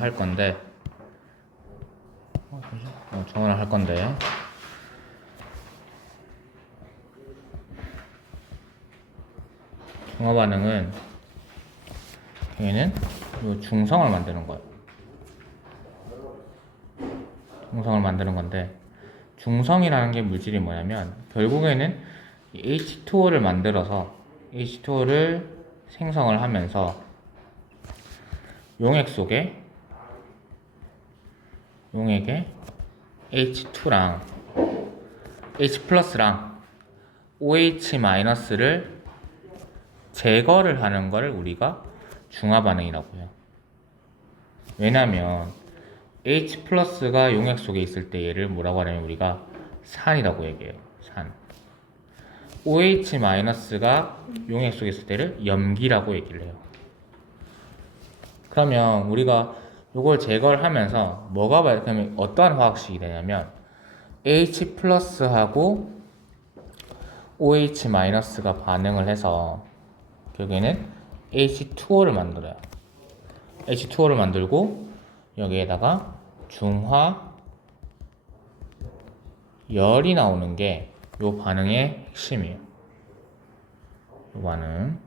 할 건데 정원을 할 건데 중화 반응은 얘는 요 중성을 만드는 거예요. 중성을 만드는 건데 중성이라는 게 물질이 뭐냐면 결국에는 H2O를 만들어서 H2O를 생성을 하면서 용액 속에 용액에 H2랑 H 플러스랑 OH 마이너스를 제거를 하는 걸 우리가 중화 반응이라고 해요. 왜냐면 H 플러스가 용액 속에 있을 때 얘를 뭐라고 하냐면 우리가 산이라고 얘기해요. 산. OH 마이너스가 용액 속에 있을 때를 염기라고 얘기를 해요. 그러면 우리가 이걸 제거를 하면서 그러면 어떠한 화학식이 되냐면 H 플러스하고 OH 마이너스가 반응을 해서 결국에는 H2O를 만들어요. H2O를 만들고 여기에다가 중화 열이 나오는 게 이 반응의 핵심이에요. 이 반응.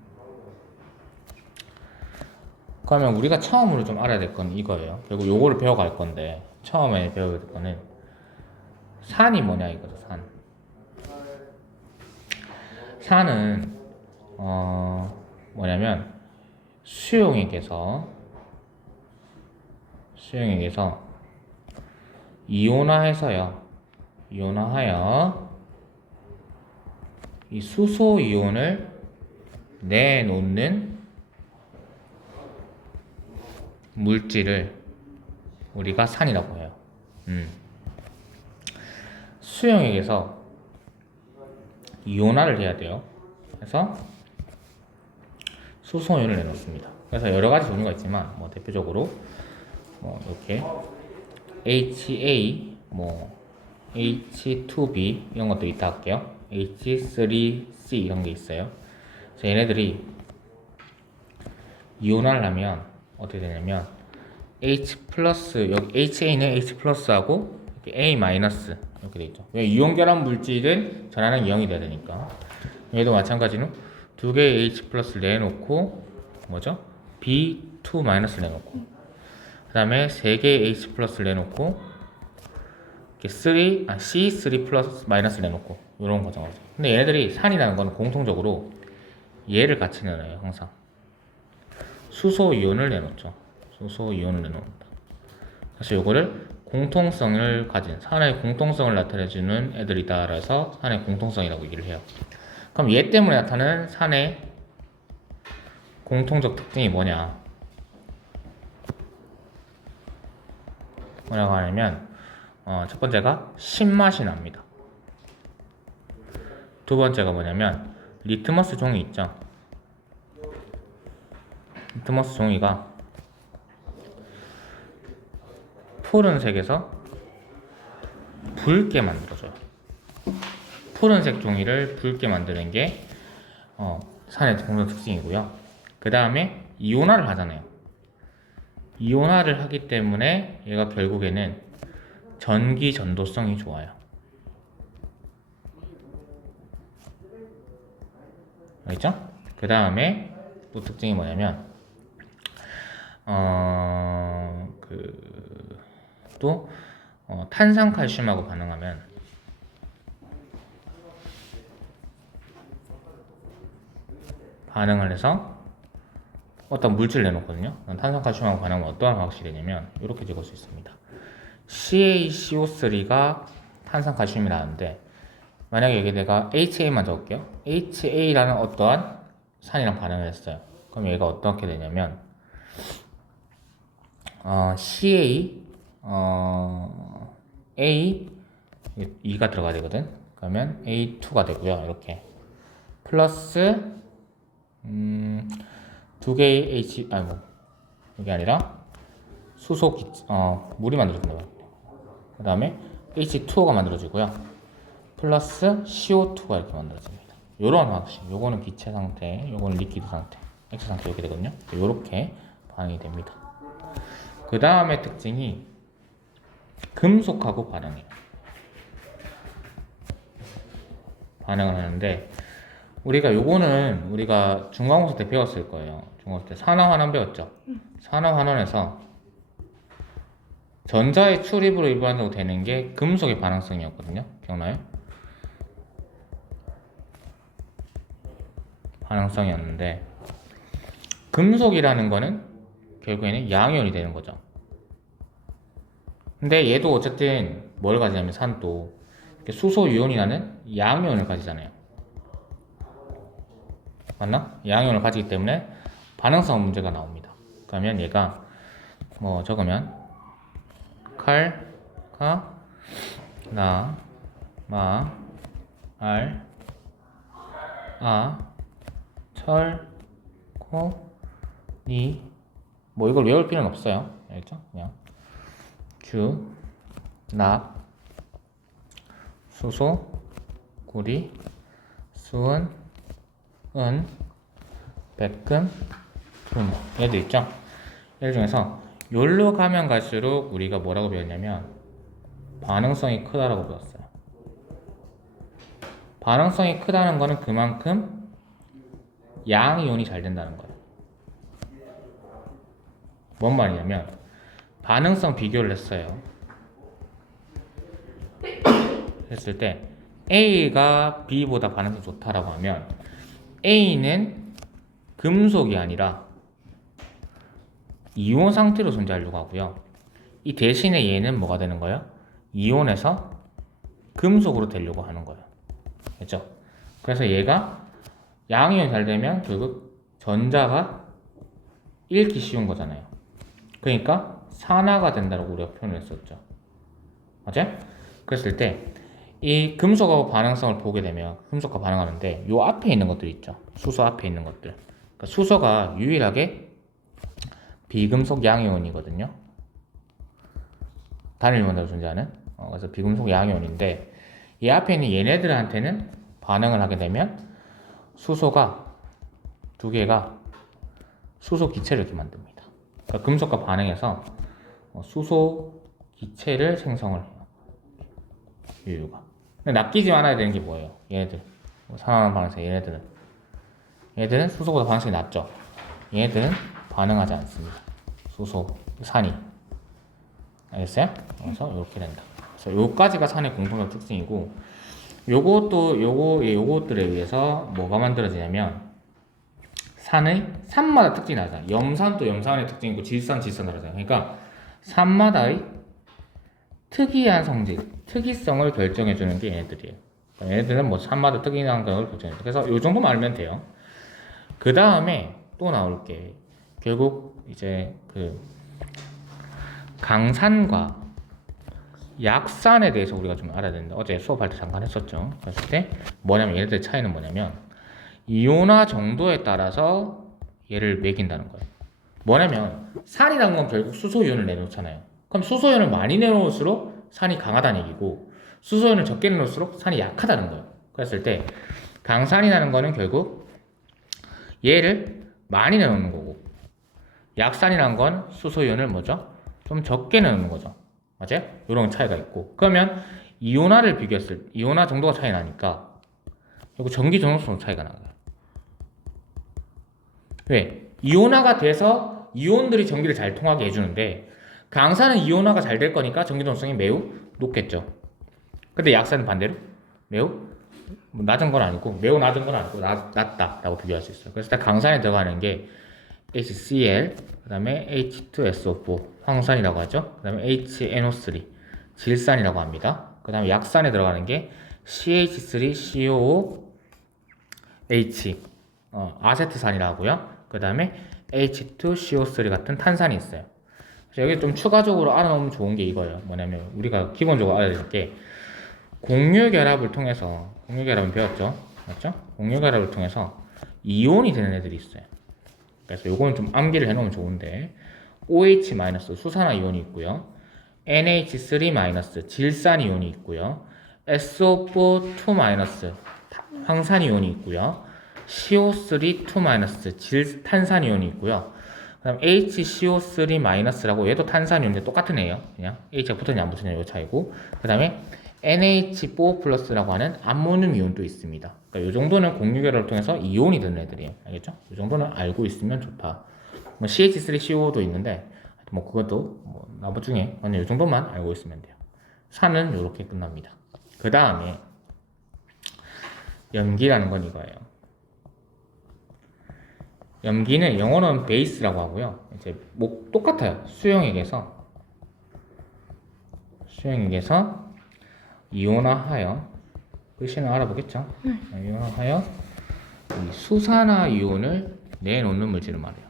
그러면 우리가 처음으로 좀 알아야 될 건 이거예요. 결국 요거를 배워갈 건데 처음에 배워야 될 거는 산이 뭐냐 이거죠. 산은 뭐냐면 수용액에서 이온화하여 이 수소 이온을 내놓는 물질을 우리가 산이라고 해요. 수용액에서 이온화를 해야 돼요. 그래서 수소 이온을 내놓습니다. 그래서 여러 가지 종류가 있지만 대표적으로 이렇게 HA, H2B 이런 것도 있다 할게요. H3C 이런 게 있어요. 그래서 얘네들이 이온화를 하면 어떻게 되냐면 H 플러스 여기 HA는 H 플러스하고 A 마이너스 이렇게 돼 있죠. 왜 이온 결합 물질은 전하는 이온이 돼야 되니까. 얘도 마찬가지로 두 개의 H 플러스를 내놓고 B2 마이너스를 내놓고 그 다음에 세 개의 H 플러스를 내놓고 C3 플러스 마이너스를 내놓고 이런 거죠. 근데 얘네들이 산이라는 건 공통적으로 얘를 같이 내놔요. 항상 수소 이온을 내놓죠. 수소 이온을 내놓는다. 사실 요거를 공통성을 가진 산의 공통성을 나타내주는 애들이다. 라서 산의 공통성이라고 얘기를 해요. 그럼 얘 때문에 나타나는 산의 공통적 특징이 뭐냐고 하냐면 첫 번째가 신맛이 납니다. 두 번째가 뭐냐면 리트머스 종이 있죠. 리트머스 종이가 푸른색에서 붉게 만들어져요. 푸른색 종이를 붉게 만드는 게 산의 공통 특징이고요. 그 다음에 이온화를 하잖아요. 이온화를 하기 때문에 얘가 결국에는 전기 전도성이 좋아요. 알겠죠? 그 다음에 또 특징이 뭐냐면 탄산칼슘하고 반응하면 반응을 해서 어떤 물질을 내놓거든요. 탄산칼슘하고 반응하면 어떠한 화학식이 되냐면 이렇게 적을 수 있습니다. CaCO3가 탄산칼슘이 나는데 만약에 여기 내가 HA만 적을게요. HA라는 어떠한 산이랑 반응을 했어요. 그럼 얘가 어떻게 되냐면 CA A 2가 들어가야 되거든. 그러면 A2가 되고요. 이렇게 플러스 두 개의 이게 아니라 수소 물이 만들어진다. 그 다음에 H2O가 만들어지고요. 플러스 CO2가 이렇게 만들어집니다. 요런 화학식, 요거는 기체 상태, 요거는 리퀴드 상태, 액체 상태 이렇게 되거든요. 요렇게 반응이 됩니다. 그 다음에 특징이 금속하고 반응해요. 반응을 하는데 우리가 요거는 우리가 중간고사 때 배웠을 거예요. 중간고사 때 산화환원 배웠죠. 산화환원에서 전자의 출입으로 일반적으로 되는 게 금속의 반응성이었거든요. 기억나요? 반응성이었는데 금속이라는 거는 결국에는 양이온이 되는 거죠. 근데 얘도 어쨌든 뭘 가지냐면 산도 수소 이온이라는 양이온을 가지잖아요. 맞나? 양이온을 가지기 때문에 반응성 문제가 나옵니다. 그러면 얘가 뭐 적으면 칼, 가, 나, 마, 알, 아, 철, 코, 니. 뭐 이걸 외울 필요는 없어요. 알겠죠? 그냥 주, 납, 수소, 구리, 수은, 은, 백금, 금. 얘들 있죠? 얘들 중에서 요로 가면 갈수록 우리가 뭐라고 배웠냐면 반응성이 크다라고 배웠어요. 반응성이 크다는 거는 그만큼 양이온이 잘 된다는 거예요. 뭔 말이냐면 반응성 비교를 했어요. 했을 때 A가 B보다 반응성이 좋다라고 하면 A는 금속이 아니라 이온 상태로 존재하려고 하고요. 이 대신에 얘는 뭐가 되는 거예요? 이온에서 금속으로 되려고 하는 거예요. 그렇죠? 그래서 얘가 양이온이 잘 되면 결국 전자가 잃기 쉬운 거잖아요. 그러니까 산화가 된다고 우리가 표현을 했었죠. 맞아요? 그랬을 때 이 금속하고 반응성을 보게 되면 금속과 반응하는데 요 앞에 있는 것들 있죠. 수소 앞에 있는 것들. 그러니까 수소가 유일하게 비금속 양이온이거든요. 단일 원자로 존재하는. 그래서 비금속 양이온인데 이 앞에 있는 얘네들한테는 반응을 하게 되면 수소가 두 개가 수소 기체를 이렇게 만듭니다. 그러니까 금속과 반응해서 수소 기체를 생성을 해요. 유유가. 근데 낚이지 말아야 되는 게 뭐예요? 얘네들. 산화하는 반응에서 얘네들은 수소보다 반응성이 낮죠. 얘네들은 반응하지 않습니다. 수소, 산이. 알겠어요? 그래서 이렇게 된다. 그래서 요까지가 산의 공통적 특징이고, 요것들에 의해서 뭐가 만들어지냐면, 산마다 특징이 나잖아요. 염산도 염산의 특징이고, 질산 다르잖아요. 그러니까, 산마다의 특이한 성질, 특이성을 결정해주는 게 얘네들이에요. 얘네들은 뭐 산마다 특이한 성을 결정해줘요. 그래서 요 정도만 알면 돼요. 그 다음에 또 나올 게, 결국 이제 그 강산과 약산에 대해서 우리가 좀 알아야 되는데 어제 수업할 때 잠깐 했었죠. 그랬을 때 뭐냐면 얘네들 차이는 뭐냐면 이온화 정도에 따라서 얘를 매긴다는 거예요. 뭐냐면 산이라는 건 결국 수소이온을 내놓잖아요. 그럼 수소이온을 많이 내놓을수록 산이 강하다는 얘기고 수소이온을 적게 내놓을수록 산이 약하다는 거예요. 그랬을 때 강산이라는 거는 결국 얘를 많이 내놓는 거고 약산이라는 건 수소이온을 뭐죠? 좀 적게 내놓는 거죠. 맞아요? 이런 차이가 있고 그러면 이온화를 비교했을 때 이온화 정도가 차이 나니까 그리고 전기 전도성 차이가 나요. 왜? 이온화가 돼서 이온들이 전기를 잘 통하게 해주는데 강산은 이온화가 잘 될 거니까 전기 전도성이 매우 높겠죠. 근데 약산은 반대로 매우 낮은 건 아니고 매우 낮은 건 아니고 낮다라고 비교할 수 있어요. 그래서 강산에 들어가는 게 HCl, 그 다음에 H2SO4 황산이라고 하죠. 그 다음에 HNO3 질산이라고 합니다. 그 다음에 약산에 들어가는 게 CH3COOH 아세트산이라고 하고요. 그 다음에 H2CO3 같은 탄산이 있어요. 그래서 여기 좀 추가적으로 알아놓으면 좋은 게 이거예요. 뭐냐면 우리가 기본적으로 알아야 될 게 공유결합을 통해서 공유결합은 배웠죠. 맞죠? 공유결합을 통해서 이온이 되는 애들이 있어요. 그래서 요거는 좀 암기를 해놓으면 좋은데 OH- 수산화 이온이 있고요. NH3- 질산 이온이 있고요. SO4 황산 이온이 있고요. CO3 2- 탄산 이온이 있고요. 그다음 HCO3-라고 얘도 탄산이온인데 똑같은 애예요. 그냥 H가 붙었냐 안 붙었냐 요 차이고. 그다음에 NH4 플러스라고 하는 암모늄 이온도 있습니다. 그러니까 이 정도는 공유결합을 통해서 이온이 되는 애들이에요. 알겠죠? 이 정도는 알고 있으면 좋다. 뭐 CH3CO도 있는데 뭐 그것도 뭐 나머중에 그냥 이 정도만 알고 있으면 돼요. 산은 이렇게 끝납니다. 그 다음에 염기라는 건 이거예요. 염기는 영어로는 베이스라고 하고요. 이제 뭐 똑같아요. 수용액에서 이온화하여, 글씨는 알아보겠죠? 이온화하여 이 수산화 이온을 내놓는 물질을 말해요.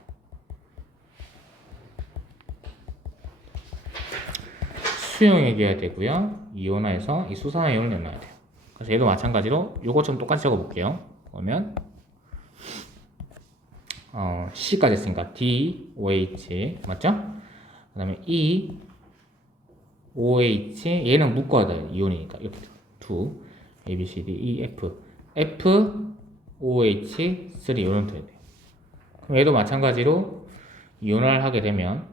수용액이어야 되고요. 이온화해서 이 수산화 이온을 내놔야 돼요. 그래서 얘도 마찬가지로 요것처럼 똑같이 적어볼게요. 그러면 C까지 했으니까 DOH 맞죠? 그 다음에 OH 얘는 묶어야 돼요. 이온이니까 이렇게 2 A, B, C, D, E, F OH3 이런 돼야 돼요. 그럼 얘도 마찬가지로 이온화를 하게 되면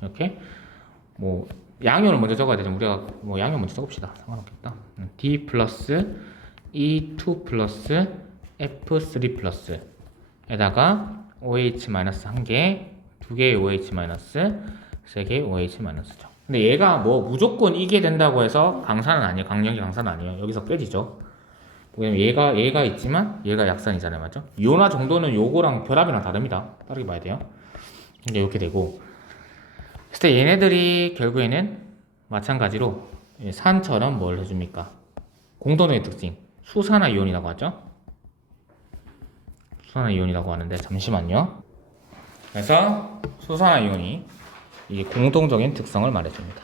이렇게 뭐 양이온을 먼저 적어야 되죠. 우리가 뭐 양이온 먼저 적읍시다. 상관없겠다. D 플러스 E2 플러스 F3 플러스 에다가 OH 마이너스 1개, 2개의 OH 마이너스, 3개의 OH 마이너스죠. 근데 얘가 뭐 무조건 이게 된다고 해서 강산은 아니에요. 강력이 강산은 아니에요. 여기서 깨지죠. 왜냐면 얘가 있지만 얘가 약산이잖아요. 맞죠? 이온화 정도는 요거랑 결합이랑 다릅니다. 다르게 봐야 돼요. 이제 이렇게 되고. 그래서 얘네들이 결국에는 마찬가지로 산처럼 뭘 해줍니까? 공동의 특징. 수산화 이온이라고 하죠. 수산화 이온이라고 하는데 잠시만요. 그래서 수산화 이온이 이 공통적인 특성을 말해줍니다.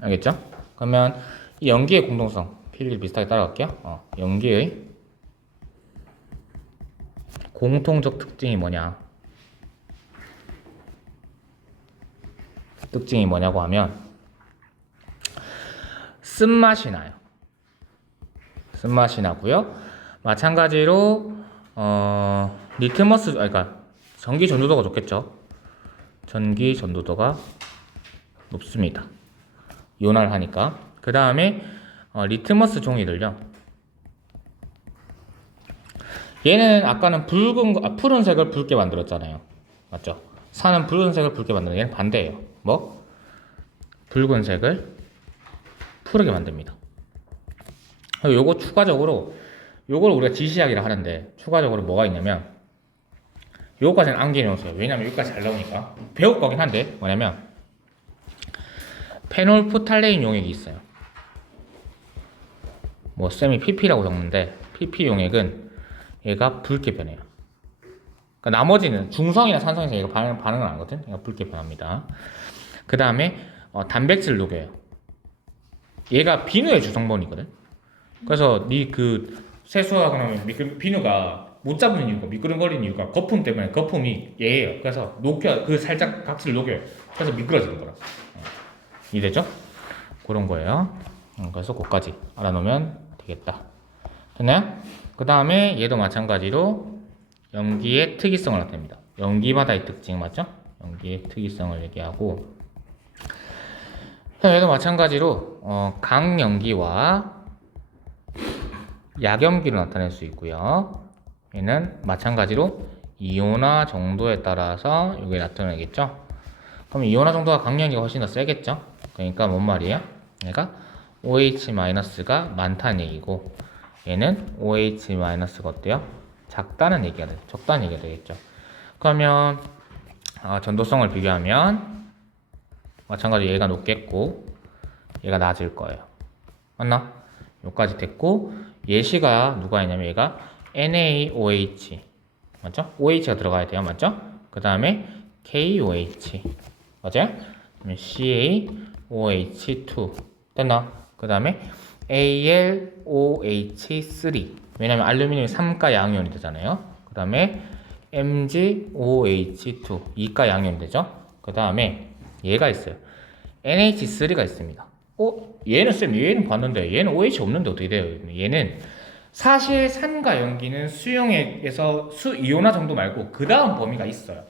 알겠죠? 그러면 이 염기의 공동성 필기 비슷하게 따라갈게요. 염기의 공통적 특징이 뭐냐? 특징이 뭐냐고 하면 쓴맛이 나요. 쓴맛이 나고요. 마찬가지로 리트머스 그러니까 전기 전도도가 좋겠죠. 전기 전도도가 높습니다. 이온화를 하니까. 그 다음에 리트머스 종이들요. 얘는 아까는 푸른색을 붉게 만들었잖아요. 맞죠? 산은 붉은색을 붉게 만드는 얘는 반대예요. 뭐? 붉은색을 푸르게 만듭니다. 요거 추가적으로 요걸 우리가 지시하기를 하는데 추가적으로 뭐가 있냐면 요거까지는 암기해 놓으세요. 왜냐면 여기까지 잘 나오니까. 배울 거긴 한데 뭐냐면 페놀프탈레인 용액이 있어요. 뭐 쌤이 PP라고 적는데 PP 용액은 얘가 붉게 변해요. 그러니까 나머지는 중성이나 산성에서 얘가 반응을 안 하거든. 얘가 붉게 변합니다. 그 다음에 단백질을 녹여요. 얘가 비누의 주성분이거든. 그래서 니 그 세수하고 나면 비누가 못 잡는 이유가 미끄럼거리는 이유가 거품 때문에 거품이 얘예요. 그래서 그 살짝 각질을 녹여요. 그래서 미끄러지는 거라. 이해되죠? 그런 거예요. 그래서 그거까지 알아놓으면 되겠다. 됐나요? 그 다음에 얘도 마찬가지로 염기의 특이성을 나타냅니다. 염기마다의 특징 맞죠? 염기의 특이성을 얘기하고 얘도 마찬가지로 강염기와 약염기로 나타낼 수 있고요. 얘는 마찬가지로 이온화 정도에 따라서 이게 나타나겠죠. 그럼 이온화 정도가 강염기가 훨씬 더 세겠죠. 그러니까 뭔 말이에요? 얘가 OH-가 많다는 얘기고 얘는 OH-가 어때요? 작다는 얘기가 되죠. 적다는 얘기가 되겠죠. 그러면 전도성을 비교하면 마찬가지로 얘가 높겠고 얘가 낮을 거예요. 맞나? 여기까지 됐고 예시가 누가 있냐면 얘가 NaOH 맞죠? OH가 들어가야 돼요. 맞죠? 그 다음에 KOH 맞아요? CaOH2 됐나? 그 다음에 AlOH3 왜냐면 알루미늄이 3가 양이온이 되잖아요. 그 다음에 MgOH2 2가 양이온이 되죠. 그 다음에 얘가 있어요. NH3가 있습니다. 얘는 봤는데 얘는 OH 없는데 어떻게 돼요? 얘는 사실 산과 연기는 수용액에서 수이온화 정도 말고 그 다음 범위가 있어요.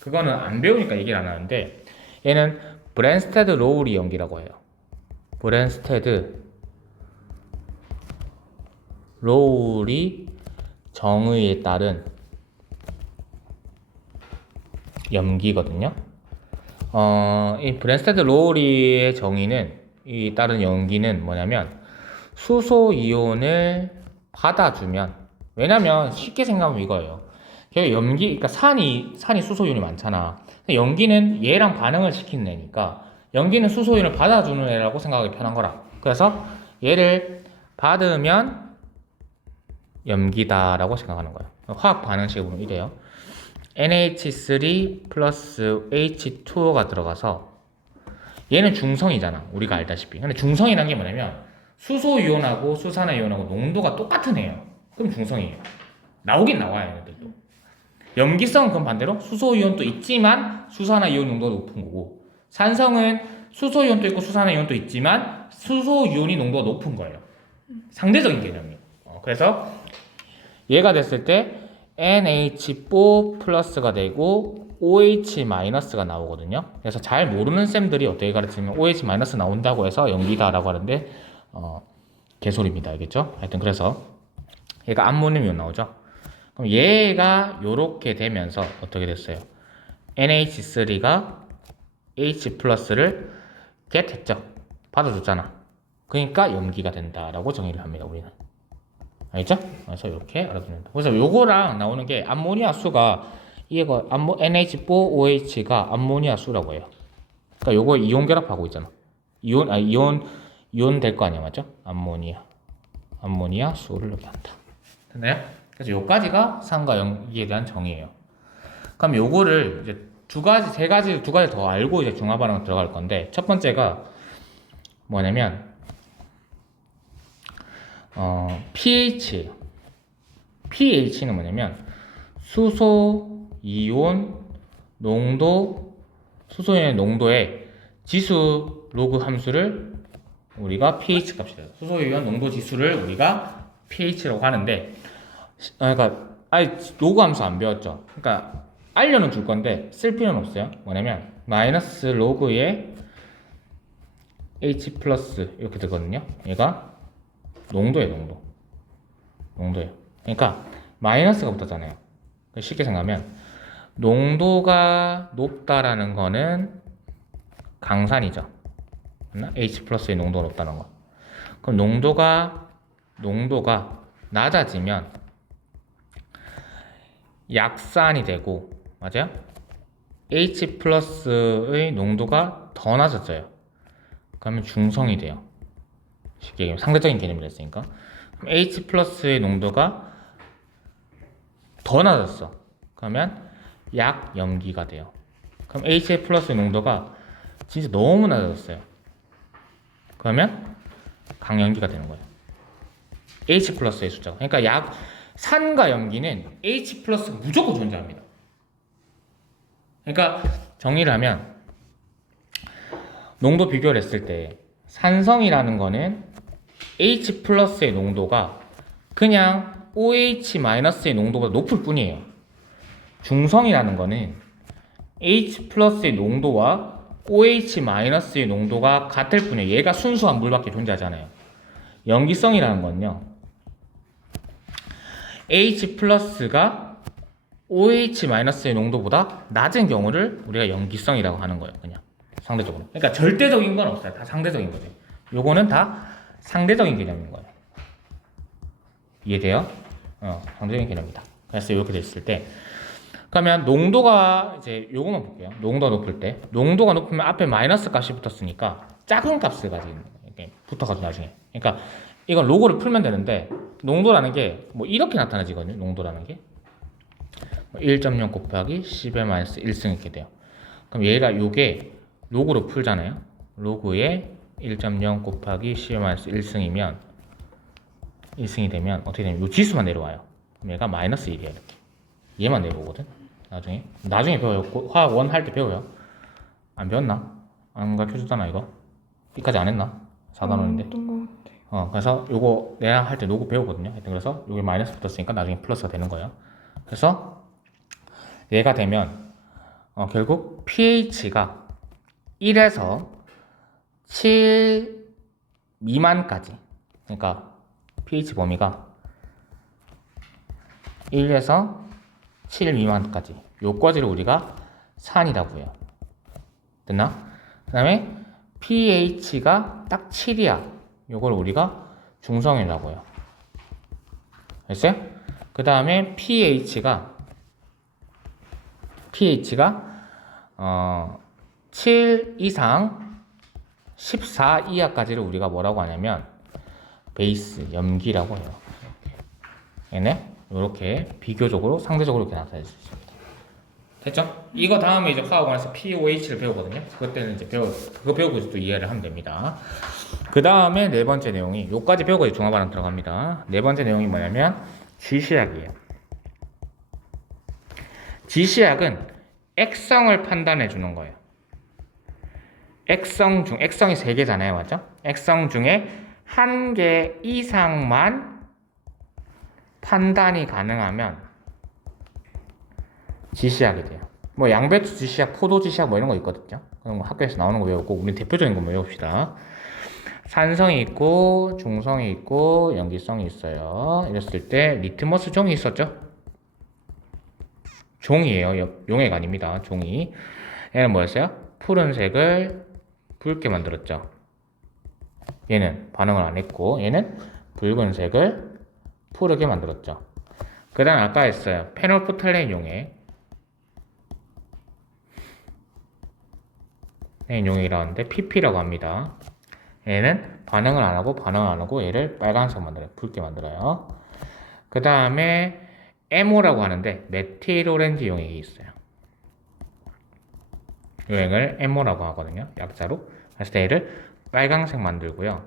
그거는 안 배우니까 얘기를 안 하는데 얘는 브랜스테드 로우리 연기라고 해요. 브랜스테드 로우리 정의에 따른 염기거든요. 이 브랜스테드 로우리의 정의는 이 따른 연기는 뭐냐면 수소 이온을 받아주면, 왜냐면 쉽게 생각하면 이거예요. 연기, 그러니까 산이 수소 이온이 많잖아. 연기는 얘랑 반응을 시키는 애니까 연기는 수소 이온을 받아주는 애라고 생각하기 편한 거라. 그래서 얘를 받으면 염기다라고 생각하는 거예요. 화학 반응식으로 이래요. NH3 플러스 H2O가 들어가서 얘는 중성이잖아. 우리가 알다시피. 근데 중성이란 게 뭐냐면 수소 이온하고 수산화 이온하고 농도가 똑같은 애예요. 그럼 중성이에요. 나오긴 나와요, 얘네들도. 염기성은 그럼 반대로 수소 이온도 있지만 수산화 이온 농도가 높은 거고, 산성은 수소 이온도 있고 수산화 이온도 있지만 수소 이온이 농도가 높은 거예요. 상대적인 개념이에요. 그래서 얘가 됐을 때 NH4 플러스가 되고 OH 마이너스가 나오거든요. 그래서 잘 모르는 쌤들이 어떻게 가르치면 OH 마이너스 나온다고 해서 염기다라고 하는데 개소리입니다. 알겠죠? 하여튼 그래서 얘가 암모늄 이온 나오죠. 그럼 얘가 요렇게 되면서 어떻게 됐어요? NH3가 H 플러스를 get 했죠. 받아줬잖아. 그러니까 염기가 된다라고 정의를 합니다. 우리는. 알겠죠? 그래서 이렇게 알아두면 된다. 그래서 요거랑 나오는 게 암모니아 수가 이거 NH4OH가 암모니아 수라고 해요. 그러니까 요거 이온 결합하고 있잖아. 이온 될 거 아니야, 맞죠? 암모니아 수를 이렇게 한다. 됐나요? 그래서 요까지가 산과 연기에 대한 정의예요. 그럼 요거를 이제 두 가지 더 알고 이제 중화 반응 들어갈 건데, 첫 번째가 뭐냐면 pH예요. pH는 뭐냐면 수소 이온 농도의 지수 로그 함수를 우리가 pH 값이래요. 수소 이온 농도 지수를 우리가 pH라고 하는데, 그러니까 로그 함수 안 배웠죠. 그러니까 알려는 줄 건데 쓸 필요는 없어요. 뭐냐면 마이너스 로그의 H 플러스 이렇게 되거든요. 얘가 농도예요. 그러니까 마이너스가 붙었잖아요. 쉽게 생각하면 농도가 높다라는 거는 강산이죠. H 플러스의 농도가 높다는 거. 그럼 농도가 낮아지면 약산이 되고, 맞아요? H 플러스의 농도가 더 낮아져요. 그러면 중성이 돼요. 쉽게 얘기하면 상대적인 개념이 됐으니까. 그럼 H 플러스의 농도가 더 낮았어. 그러면 약염기가 돼요. 그럼 H 플러스의 농도가 진짜 너무 낮아졌어요. 그러면 강염기가 되는 거예요. H 플러스의 숫자가. 그러니까 산과 염기는 H 플러스가 무조건 존재합니다. 그러니까 정의를 하면 농도 비교를 했을 때 산성이라는 거는 H 플러스의 농도가 그냥 OH 마이너스의 농도보다 높을 뿐이에요. 중성이라는 거는 H 플러스의 농도와 OH 마이너스의 농도가 같을 뿐이에요. 얘가 순수한 물밖에 존재하잖아요. 염기성이라는 건요, H 플러스가 OH 마이너스의 농도보다 낮은 경우를 우리가 염기성이라고 하는 거예요. 그냥 상대적으로. 그러니까 절대적인 건 없어요. 다 상대적인 거죠. 요거는 다 상대적인 개념인 거예요. 이해돼요? 상대적인 개념이다. 그래서 이렇게 됐을 때, 그러면 농도가 이제 요거만 볼게요. 농도가 높을 때, 농도가 높으면 앞에 마이너스 값이 붙었으니까 작은 값을 가지고 붙어가지고 나중에. 그러니까 이건 로고를 풀면 되는데, 농도라는 게 뭐 이렇게 나타나지거든요. 농도라는 게 1.0 곱하기 10의 마이너스 1승 이렇게 돼요. 그럼 얘가 요게 로그로 풀잖아요. 로그에 1.0 곱하기 10의 마이너스 1승이면 1승이 되면 어떻게 되냐면 요 지수만 내려와요. 그럼 얘가 마이너스 1이야. 이렇게 얘만 내려오거든. 나중에 배워요. 화학 1 할 때 배워요. 안 배웠나? 안 가르쳐줬잖아. 이거 여기까지 안 했나? 4단원인데 그래서 요거 내가 할 때 요거 배우거든요. 하여튼 그래서 요게 마이너스 붙었으니까 나중에 플러스가 되는 거예요. 그래서 얘가 되면 결국 pH가 1에서 7 미만까지, 그러니까 pH 범위가 1에서 7 미만까지 요까지를 우리가 산이라고 해요. 됐나? 그 다음에 pH가 딱 7이야. 요걸 우리가 중성이라고 해요. 됐어요? 그 다음에 pH가 7 이상 14 이하까지를 우리가 뭐라고 하냐면 베이스, 염기라고 해요. 얘네 이렇게 비교적으로 상대적으로 이렇게 나타낼 수 있습니다. 됐죠? 이거 다음에 이제 화학원에서 POH를 배우거든요. 그때는 이제 그거 배우고 또 이해를 하면 됩니다. 그 다음에 네 번째 내용이 요까지 배우고 이제 중화반응 들어갑니다. 네 번째 내용이 뭐냐면 지시약이에요. 지시약은 액성을 판단해 주는 거예요. 액성이 3개잖아요. 맞죠? 액성 중에 1개 이상만 판단이 가능하면 지시약이 돼요. 뭐 양배추 지시약, 포도 지시약 뭐 이런 거 있거든요. 그런 거 학교에서 나오는 거 외우고 우리 대표적인 거 외웁시다. 산성이 있고 중성이 있고 염기성이 있어요. 이랬을 때 리트머스 종이 있었죠? 종이에요. 용액 아닙니다. 종이. 얘는 뭐였어요? 푸른색을 붉게 만들었죠. 얘는 반응을 안 했고 얘는 붉은색을 푸르게 만들었죠. 그 다음 아까 했어요. 페놀프탈레인 용액. 용액이라고 하는데 PP라고 합니다. 얘는 반응을 안 하고 얘를 빨간색 만들어요. 붉게 만들어요. 그 다음에 MO라고 하는데 메틸 오렌지 용액이 있어요. 용액을 MO라고 하거든요. 약자로. 그래서 얘를 빨간색 만들고요.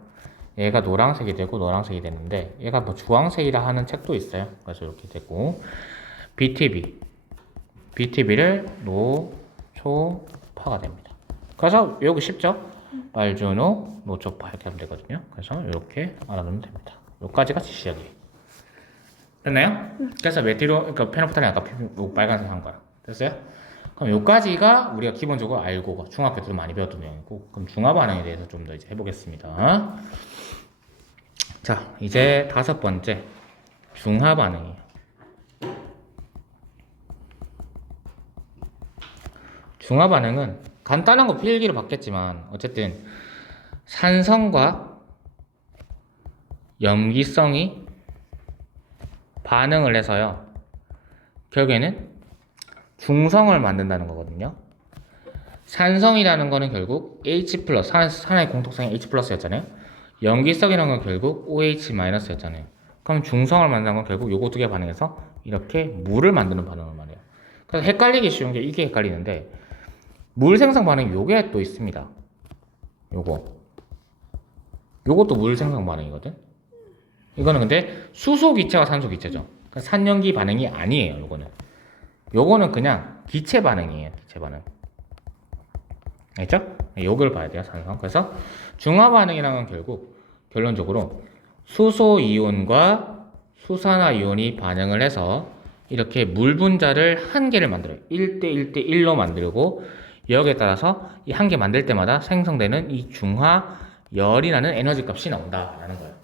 얘가 노란색이 되고 노란색이 되는데 얘가 뭐 주황색이라 하는 책도 있어요. 그래서 이렇게 되고 BTB를 노초파가 됩니다. 그래서 외우기 쉽죠? 빨주노, 노초파 이렇게 하면 되거든요. 그래서 이렇게 알아두면 됩니다. 여기까지가 지시약이에요. 됐나요? 그래서 그러니까 페노프탈린 아까 빨간색 한 거야. 됐어요? 그럼 여기까지가 우리가 기본적으로 알고 중학교 때도 많이 배웠던 내용이고, 그럼 중화 반응에 대해서 좀 더 이제 해보겠습니다. 자, 이제 5번째 중화 반응이에요. 중화 반응은 간단한 거 필기로 받겠지만 어쨌든 산성과 염기성이 반응을 해서요. 결국에는 중성을 만든다는 거거든요. 산성이라는 거는 결국 H+, 산의 공통성이 H+였잖아요. 염기성이라는 건 결국 OH- 였잖아요. 그럼 중성을 만드는 건 결국 요거 두 개 반응해서 이렇게 물을 만드는 반응을 말해요. 그래서 헷갈리기 쉬운 게 이게 헷갈리는데 물 생성 반응이 요게 또 있습니다. 요것도 물 생성 반응이거든. 이거는 근데 수소 기체와 산소 기체죠. 그러니까 산염기 반응이 아니에요. 요거는 그냥 기체 반응이에요. 기체 반응. 알겠죠? 요걸 봐야 돼요. 산성. 그래서 중화 반응이라는 건 결국 결론적으로 수소 이온과 수산화 이온이 반응을 해서 이렇게 물 분자를 한 개를 만들어요. 1대1대1로 만들고 여기에 따라서 이 한 개 만들 때마다 생성되는 이 중화열이라는 에너지 값이 나온다라는 거예요.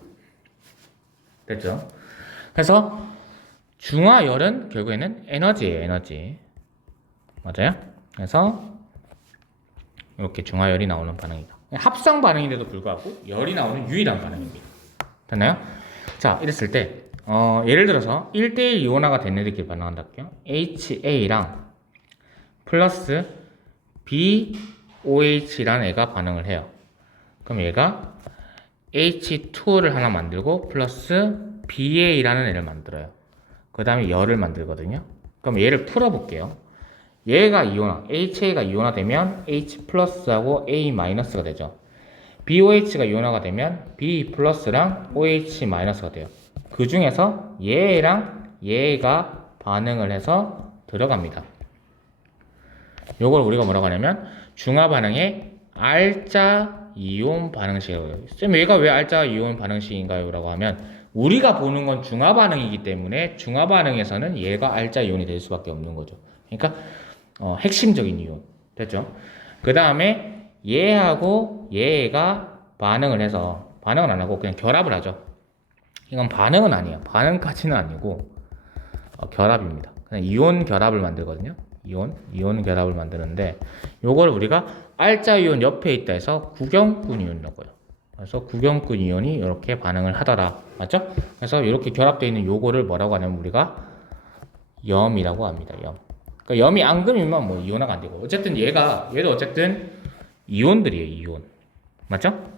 됐죠? 그래서 중화열은 결국에는 에너지예요. 에너지. 맞아요? 그래서 이렇게 중화열이 나오는 반응이다. 합성 반응인데도 불구하고 열이 나오는 유일한 반응입니다. 됐나요? 자, 이랬을 때 예를 들어서 1대1 이온화가 된 애들끼리 반응한다 할게요. HA랑 플러스 BOH라는 애가 반응을 해요. 그럼 얘가 H2를 하나 만들고 플러스 BA라는 애를 만들어요. 그 다음에 열을 만들거든요. 그럼 얘를 풀어볼게요. 얘가 이온화, HA가 이온화 되면 H 플러스하고 A 마이너스가 되죠. BOH가 이온화가 되면 B 플러스랑 OH 마이너스가 돼요. 그 중에서 얘랑 얘가 반응을 해서 들어갑니다. 요걸 우리가 뭐라고 하냐면 중화 반응의 알자 이온 반응식이라고 해요. 쌤 얘가 왜 알자 이온 반응식인가요? 라고 하면 우리가 보는 건 중화 반응이기 때문에 중화 반응에서는 얘가 알자 이온이 될 수밖에 없는 거죠. 그러니까 핵심적인 이온 됐죠? 그 다음에 얘하고 얘가 반응을 해서 반응은 안 하고 그냥 결합을 하죠. 이건 반응은 아니에요. 반응까지는 아니고 결합입니다. 그냥 이온 결합을 만들거든요. 이온 결합을 만드는데 요걸 우리가 알자 이온 옆에 있다 해서 구경꾼 이온이라고 해요. 그래서 구경꾼 이온이 이렇게 반응을 하더라. 맞죠? 그래서 이렇게 결합되어 있는 요거를 뭐라고 하냐면 우리가 염이라고 합니다. 염. 그러니까 염이 앙금이면 뭐 이온화가 안 되고 어쨌든 얘도 어쨌든 이온들이에요. 이온. 맞죠?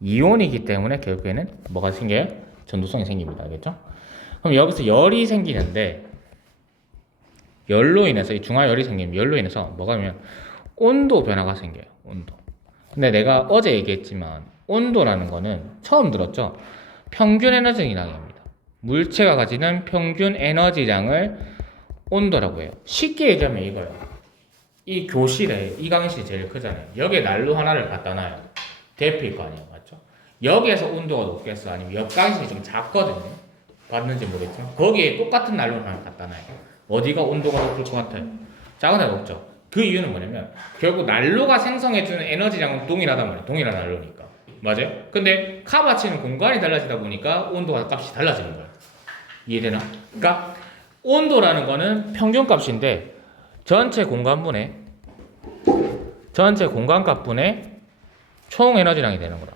이온이기 때문에 결국에는 뭐가 생겨요? 전도성이 생깁니다. 알겠죠? 그럼 여기서 열이 생기는데 열로 인해서 이 중화열이 생기면 열로 인해서 뭐가 되면 온도 변화가 생겨요. 온도. 근데 내가 어제 얘기했지만 온도라는 거는 처음 들었죠? 평균 에너지량입니다. 물체가 가지는 평균 에너지량을 온도라고 해요. 쉽게 얘기하면 이거예요. 이 교실에 이 강의실이 제일 크잖아요. 여기에 난로 하나를 갖다 놔요. 대피일 거 아니에요. 맞죠? 여기에서 온도가 높겠어? 아니면 옆 강의실이 좀 작거든요. 봤는지 모르겠지만 거기에 똑같은 난로를 하나 갖다 놔요. 어디가 온도가 높을 것 같아요? 작은 데가 높죠. 그 이유는 뭐냐면 결국 난로가 생성해주는 에너지량은 동일하단 말이에요. 동일한 난로니까. 맞아요? 근데 카바치는 공간이 달라지다 보니까 온도가 값이 달라지는 거예요. 이해되나? 그러니까 온도라는 거는 평균값인데 전체 공간값분의 총 에너지량이 되는 거다.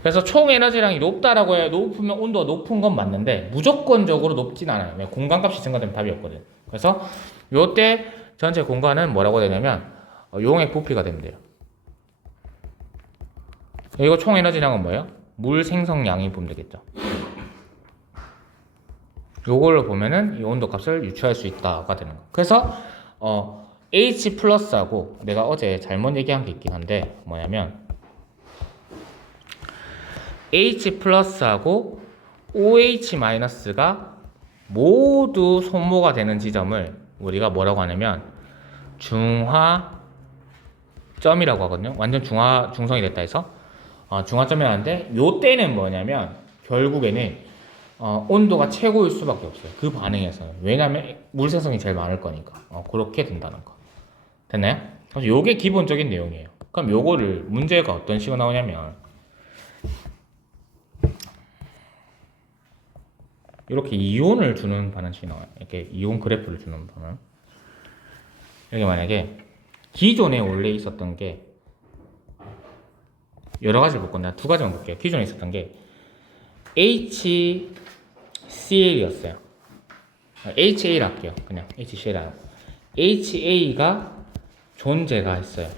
그래서 총 에너지량이 높다라고 해야 높으면 온도가 높은 건 맞는데 무조건적으로 높진 않아요. 왜냐면 공간값이 증가되면 답이 없거든. 그래서 요때 전체 공간은 뭐라고 되냐면 용액 부피가 되면 돼요. 이거 총 에너지량은 뭐예요? 물 생성량이 보면 되겠죠. 요걸로 보면은 이 온도 값을 유추할 수 있다가 되는 거. 그래서 H 플러스하고 내가 어제 잘못 얘기한 게 있긴 한데 뭐냐면 H 플러스하고 OH 마이너스가 모두 손모가 되는 지점을 우리가 뭐라고 하냐면 중화점이라고 하거든요. 완전 중성이 됐다 해서 중화점이라는데 요 때는 뭐냐면 결국에는 온도가 최고일 수밖에 없어요. 그 반응에서는. 왜냐면 물 생성이 제일 많을 거니까. 그렇게 된다는 거. 됐나요? 그래서 요게 기본적인 내용이에요. 그럼 요거를 문제가 어떤 식으로 나오냐면 이렇게 이온을 주는 반응식이 나와요. 이렇게 이온 그래프를 주는 반응. 여기 만약에 기존에 원래 있었던 게 여러 가지를 볼 건데 두 가지만 볼게요. 기존에 있었던 게 HCl이었어요. HA를 할게요. 그냥 HCl 하고 HA가 존재가 했어요.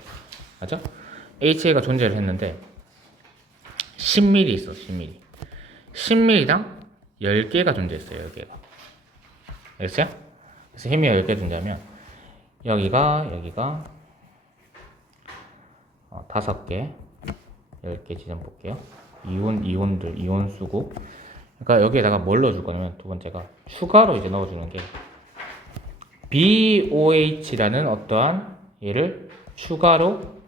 맞죠? HA가 존재를 했는데 10ml 있어. 10ml. 10ml당 10개가 존재했어요. 10개가. 알겠어요? 그래서 힘이 10개 존재하면 여기가 5개 10개 지점 볼게요. 이온 수고. 그러니까 여기에다가 뭘 넣어줄 거냐면 두 번째가 추가로 이제 넣어주는 게 BOH라는 어떠한 얘를 추가로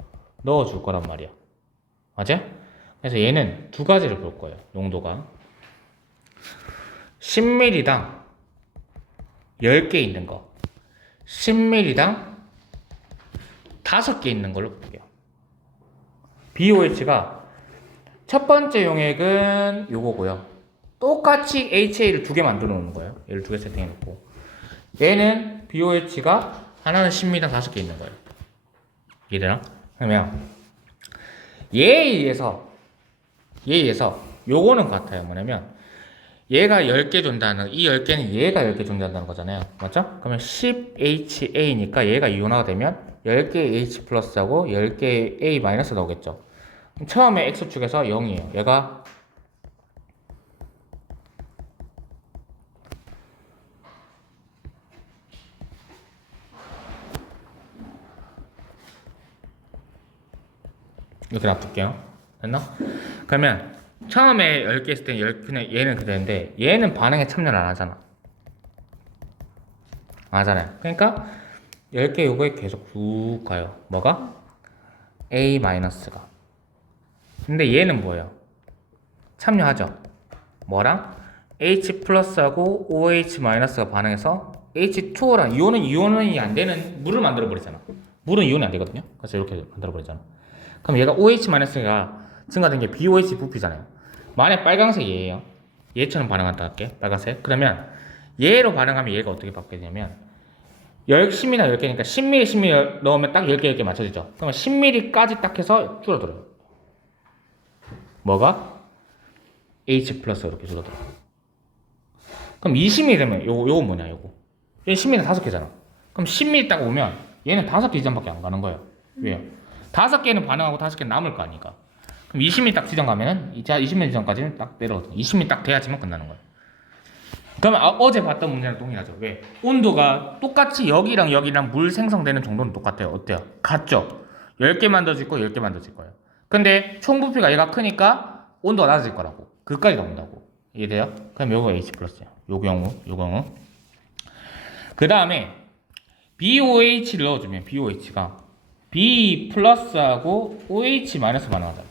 넣어줄 거란 말이야. 맞아? 그래서 얘는 두 가지를 볼 거예요. 농도가 10ml당 10개 있는 거 10ml당 5개 있는 걸로 볼게요. BOH가 첫 번째 용액은 요거고요. 똑같이 HA를 두 개 만들어 놓는 거예요. 얘를 두 개 세팅해 놓고 얘는 BOH가 하나는 10ml당 5개 있는 거예요. 이해되나? 그러면 얘에 의해서 요거는 같아요. 뭐냐면 얘가 10개 존재하는 이 10개는 얘가 10개 존재한다는 거잖아요. 맞죠? 그러면 10HA니까 얘가 이온화가 되면 10개 H 플러스하고 10개 A 마이너스 나오겠죠. 처음에 X축에서 0이에요. 얘가 이렇게 놔둘게요. 됐나? 그러면 처음에 10개 했을 때 그냥 얘는 그대로인데 얘는 반응에 참여를 안 하잖아. 안 하잖아요. 그러니까 10개 요거에 계속 쭉 가요. 뭐가? A 마이너스가. 근데 얘는 뭐예요? 참여하죠. 뭐랑? H 플러스하고 OH 마이너스가 반응해서 H2O랑 이온이 안 되는 물을 만들어 버리잖아. 물은 이온이 안 되거든요. 그래서 이렇게 만들어 버리잖아. 그럼 얘가 OH 마이너스가 증가된 게 BOH 부피잖아요. 만약 빨간색이 얘예요. 얘처럼 반응한다 할게. 빨간색. 그러면 얘로 반응하면 얘가 어떻게 바뀌게 되냐면 10mm나 10개니까 10mm, 10mm 넣으면 딱 10개, 10개 맞춰지죠. 그러면 10mm까지 딱 해서 줄어들어요. 뭐가? H 플러스 이렇게 줄어들어. 그럼 20mm 되면 요거 뭐냐, 요거. 얘 10mm 5개잖아. 그럼 10mm 딱 오면 얘는 5개 지점밖에 안 가는 거예요. 왜요? 5개는 반응하고 5개는 남을 거 아니까. 그럼 20mm 딱 지점 가면은 이제 20mm 지점까지는 딱 내려오거든. 20mm 딱 돼야지만 끝나는 거예요. 그러면 어제 봤던 문제랑 동일하죠. 왜? 온도가 똑같이 여기랑 물 생성되는 정도는 똑같아요. 어때요? 같죠? 10개만 더 질 거, 10개만 더 질 거예요. 근데 총 부피가 얘가 크니까 온도가 낮아질 거라고. 그까지 나온다고. 이해돼요? 그럼 요거 H 플러스야. 요 경우. 그 다음에 BOH를 넣어주면 BOH가 B 플러스하고 OH 마이너스 반응하잖아.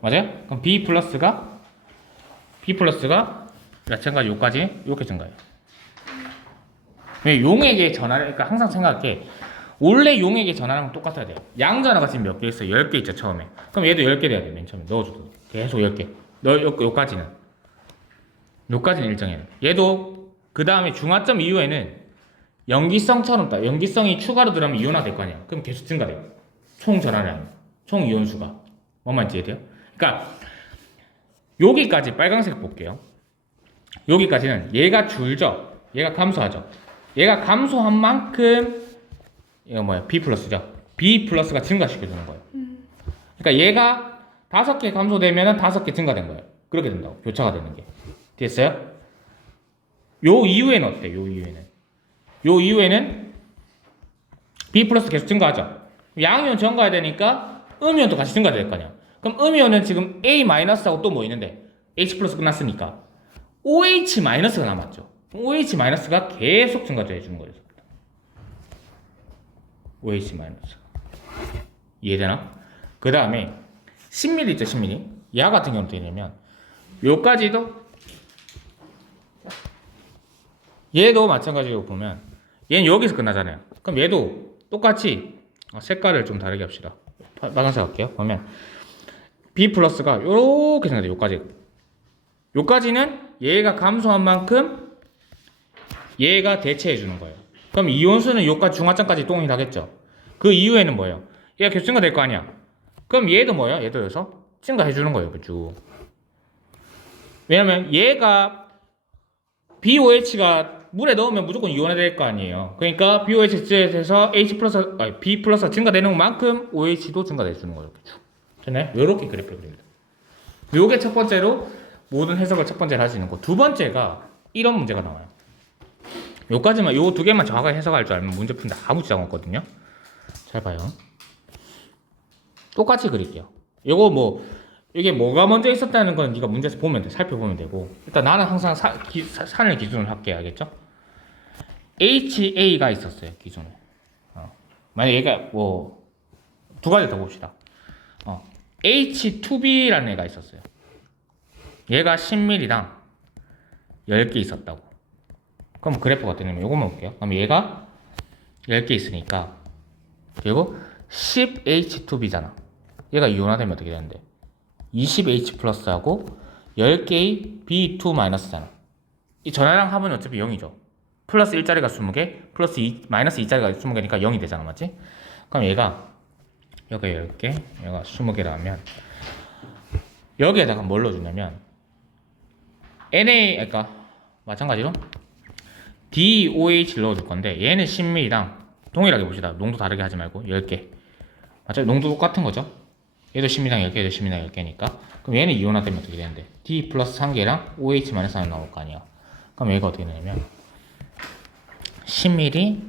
맞아요? 그럼 B 플러스가 마찬가지 요까지 이렇게 증가해요. 왜? 용액의 전하를, 그러니까 항상 생각할게. 원래 용액의 전하랑 똑같아야 돼요. 양전하가 지금 몇 개 있어요? 10개 있죠, 처음에. 그럼 얘도 10개 돼야 돼, 맨 처음에. 넣어줘도. 계속 10개. 요까지는 일정해요. 얘도, 그 다음에 중화점 이후에는 연기성처럼 연기성이 추가로 들어가면 이온화 될 거 아니야. 그럼 계속 증가돼요. 총 전하량, 총 이온수가. 뭔 말인지 이해돼요? 그러니까, 여기까지 빨간색 볼게요. 여기까지는 얘가 줄죠. 얘가 감소하죠. 얘가 감소한 만큼 얘가 뭐야? B 플러스죠. B 플러스가 증가시켜주는 거예요. 그러니까 얘가 5개 감소되면은 5개 증가된 거예요. 그렇게 된다고. 교차가 되는 게. 됐어요? 요 이후에는 어때? 요 이후에는 B 플러스 계속 증가하죠. 양이온 증가해야 되니까 음이온도 같이 증가될 거 아니야. 그럼 음이온은 지금 A 마이너스하고 또 뭐 있는데 H 플러스 끝났으니까 OH 마이너스가 남았죠. OH 마이너스가 계속 증가해 주는 거예요. OH 마이너스. 이해되나? 그 다음에 10mm 있죠, 10mm. 얘 같은 경우는 어떻게 되냐면 요까지도 얘도 마찬가지로 보면 얘는 여기서 끝나잖아요. 그럼 얘도 똑같이 색깔을 좀 다르게 합시다. 빨간색 할게요. 보면 B 플러스가 요렇게 생겨요. 요까지는 얘가 감소한 만큼 얘가 대체해 주는 거예요. 그럼 이온수는 요까지 중화점까지 동일하겠죠. 그 이후에는 뭐예요? 얘가 계속 증가될 거 아니야. 그럼 얘도 뭐예요? 얘도 여기서 증가해 주는 거예요. 쭉. 왜냐면 얘가 BOH가 물에 넣으면 무조건 이온화 될 거 아니에요. 그러니까 BOH에서 B 플러스가 증가되는 만큼 OH도 증가해 주는 거예요. 이렇게 쭉. 됐나요? 이렇게 그래프를 그립니다. 요게 첫 번째로 모든 해석을 첫 번째로 할 수 있는 거. 두 번째가 이런 문제가 나와요. 요까지만, 요 두 개만 정확하게 해석할 줄 알면 문제 푸는데 아무 지장 없거든요. 잘 봐요. 똑같이 그릴게요. 요거 이게 뭐가 먼저 있었다는 건 네가 문제에서 보면 돼. 살펴보면 되고. 일단 나는 항상 산을 기준으로 할게. 알겠죠? HA가 있었어요. 기준으로. 만약 얘가 두 가지 더 봅시다. H2B라는 애가 있었어요. 얘가 10mm당 10개 있었다고. 그럼 그래프가 어떻게 되냐면 요것만 볼게요. 그럼 얘가 10개 있으니까 그리고 10H2B잖아. 얘가 이온화되면 어떻게 되는데 20H 플러스하고 10개의 B2 마이너스잖아. 이 전화량 합은 어차피 0이죠. 플러스 1자리가 20개, 마이너스 2자리가 20개니까 0이 되잖아. 맞지? 그럼 얘가 10개, 얘가 20개라면 여기에다가 뭘 넣어주냐면 그러니까 마찬가지로 DOH를 넣어줄 건데 얘는 10ml당 동일하게 봅시다. 농도 다르게 하지 말고 10개. 맞죠? 농도 똑같은 거죠? 얘도 10ml당 10개, 얘도 10ml당 10개니까 그럼 얘는 이온화되면 어떻게 되는데 D 플러스 1개랑 OH 마이너스 1 나올 거 아니야. 그럼 얘가 어떻게 되냐면 10ml,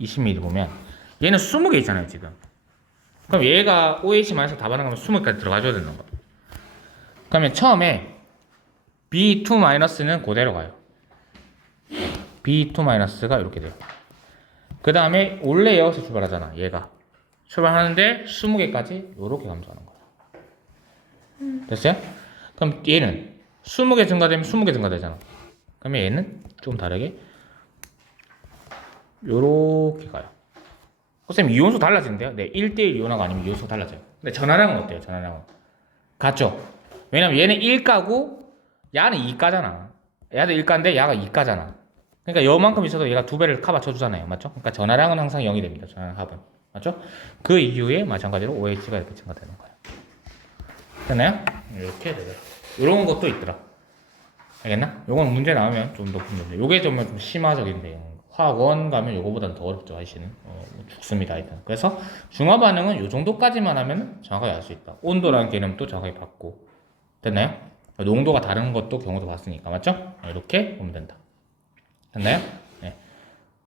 20ml 보면 얘는 20개 있잖아요 지금. 그럼 얘가 OH 마이너스 다 반응하면 20개까지 들어가줘야 되는 거야. 그러면 처음에 B2 마이너스는 그대로 가요. B2 마이너스가 이렇게 돼요. 그 다음에 원래 여기서 출발하잖아. 얘가 출발하는데 20개까지 요렇게 감소하는 거야. 됐어요? 그럼 얘는 20개 증가되면 20개 증가되잖아. 그러면 얘는 좀 다르게 요렇게 가요. 선생님 이온수 달라지는데요? 네, 1대1 이온하고 아니면 이온수가 달라져요. 근데 전하량은 어때요? 전하량은 같죠? 왜냐면 얘는 1가고 야는 2가잖아. 야도 1가인데 야가 2가잖아. 그러니까 요만큼 있어도 얘가 2배를 커버 쳐주잖아요. 맞죠? 그러니까 전하량은 항상 0이 됩니다. 전하량 합은. 맞죠? 그 이후에 마찬가지로 OH가 이렇게 증가되는 거예요. 됐나요? 이렇게 되더라. 이런 것도 있더라. 알겠나? 요건 문제 나오면 좀 높은 문제. 요게 좀 심화적인데요. 화학원 가면 요거보다는 더 어렵죠. IC는 죽습니다. 일단. 그래서 중화 반응은 요 정도까지만 하면 정확하게 알 수 있다. 온도라는 개념도 정확하게 받고. 됐나요? 농도가 다른 것도 경우도 봤으니까. 맞죠? 이렇게 보면 된다. 됐나요?